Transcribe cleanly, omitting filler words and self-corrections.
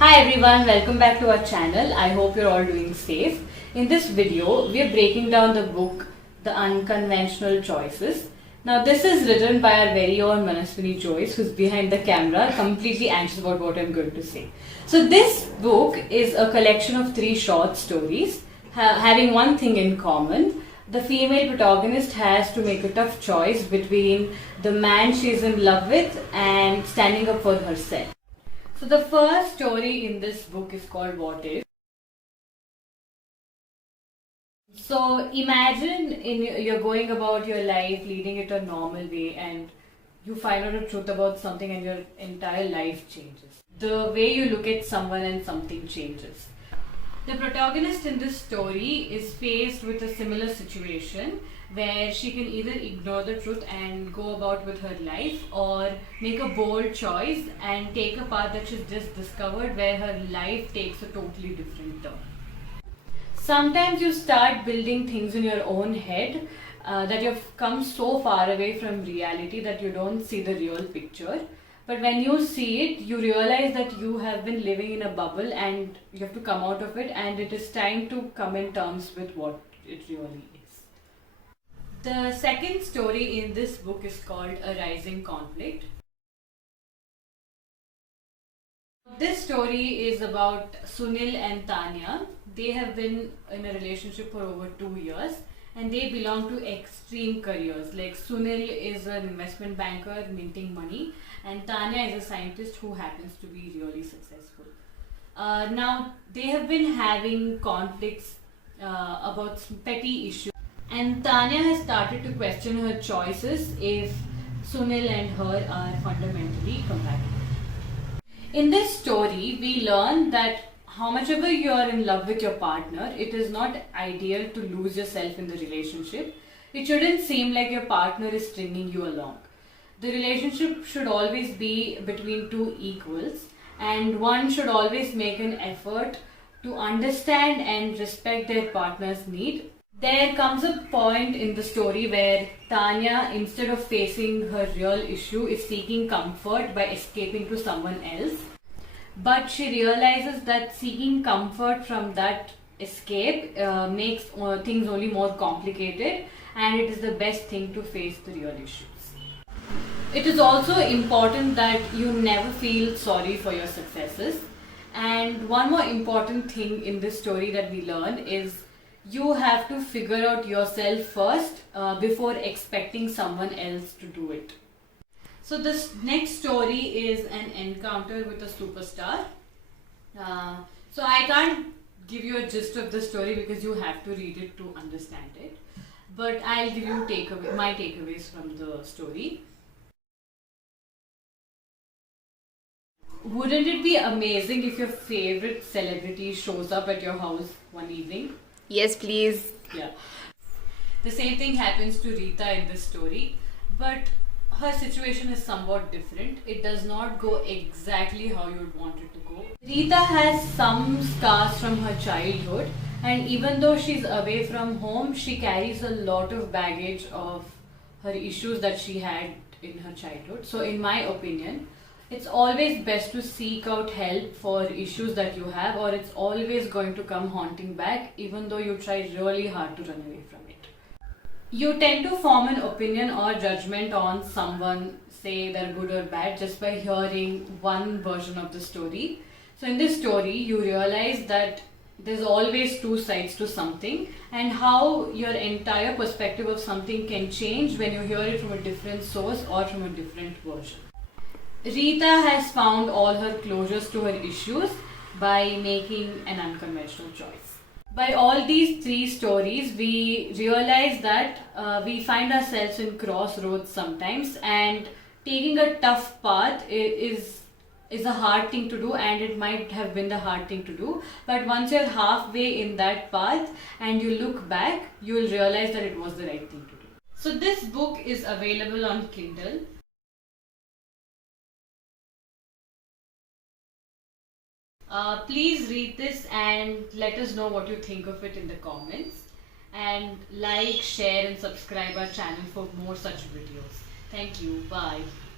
Hi everyone, welcome back to our channel. I hope you're all doing safe. In this video, we are breaking down the book The Unconventional Choices. Now this is written by our very own Manaswini Joyce, who's behind the camera, completely anxious about what I'm going to say. So this book is a collection of 3 short stories having one thing in common. The female protagonist has to make a tough choice between the man she's in love with and standing up for herself. So the first story in this book is called What If. So imagine you're going about your life, leading it a normal way, and you find out the truth about something and your entire life changes. The way you look at someone and something changes. The protagonist in this story is faced with a similar situation where she can either ignore the truth and go about with her life, or make a bold choice and take a path that she's just discovered where her life takes a totally different turn. Sometimes you start building things in your own head that you've come so far away from reality that you don't see the real picture. But when you see it, you realize that you have been living in a bubble and you have to come out of it, and it is time to come in terms with what it really is. The second story in this book is called A Rising Conflict. This story is about Sunil and Tanya. They have been in a relationship for over 2 years and they belong to extreme careers. Like Sunil is an investment banker minting money, and Tanya is a scientist who happens to be really successful. Now they have been having conflicts about petty issues, and Tanya has started to question her choices if Sunil and her are fundamentally compatible. In this story, we learn that how much ever you are in love with your partner, it is not ideal to lose yourself in the relationship. It shouldn't seem like your partner is stringing you along. The relationship should always be between two equals, and one should always make an effort to understand and respect their partner's need. There comes a point in the story where Tanya, instead of facing her real issue, is seeking comfort by escaping to someone else. But she realizes that seeking comfort from that escape makes things only more complicated, and it is the best thing to face the real issues. It is also important that you never feel sorry for your successes. And one more important thing in this story that we learn is you have to figure out yourself first before expecting someone else to do it. So this next story is an encounter with a superstar. So I can't give you a gist of the story because you have to read it to understand it. But I'll give you my takeaways from the story. Wouldn't it be amazing if your favorite celebrity shows up at your house one evening? Yes, please. Yeah. The same thing happens to Rita in this story, but her situation is somewhat different. It does not go exactly how you would want it to go. Rita has some scars from her childhood, and even though she's away from home, she carries a lot of baggage of her issues that she had in her childhood. So in my opinion, it's always best to seek out help for issues that you have, or it's always going to come haunting back even though you try really hard to run away from it. You tend to form an opinion or judgment on someone, say they're good or bad, just by hearing one version of the story. So in this story, you realize that there's always two sides to something, and how your entire perspective of something can change when you hear it from a different source or from a different version. Rita has found all her closures to her issues by making an unconventional choice. By all these 3 stories, we realize that we find ourselves in crossroads sometimes, and taking a tough path is a hard thing to do, and it might have been the hard thing to do. But once you're halfway in that path and you look back, you will realize that it was the right thing to do. So this book is available on Kindle. Please read this and let us know what you think of it in the comments. And like, share and subscribe our channel for more such videos. Thank you. Bye.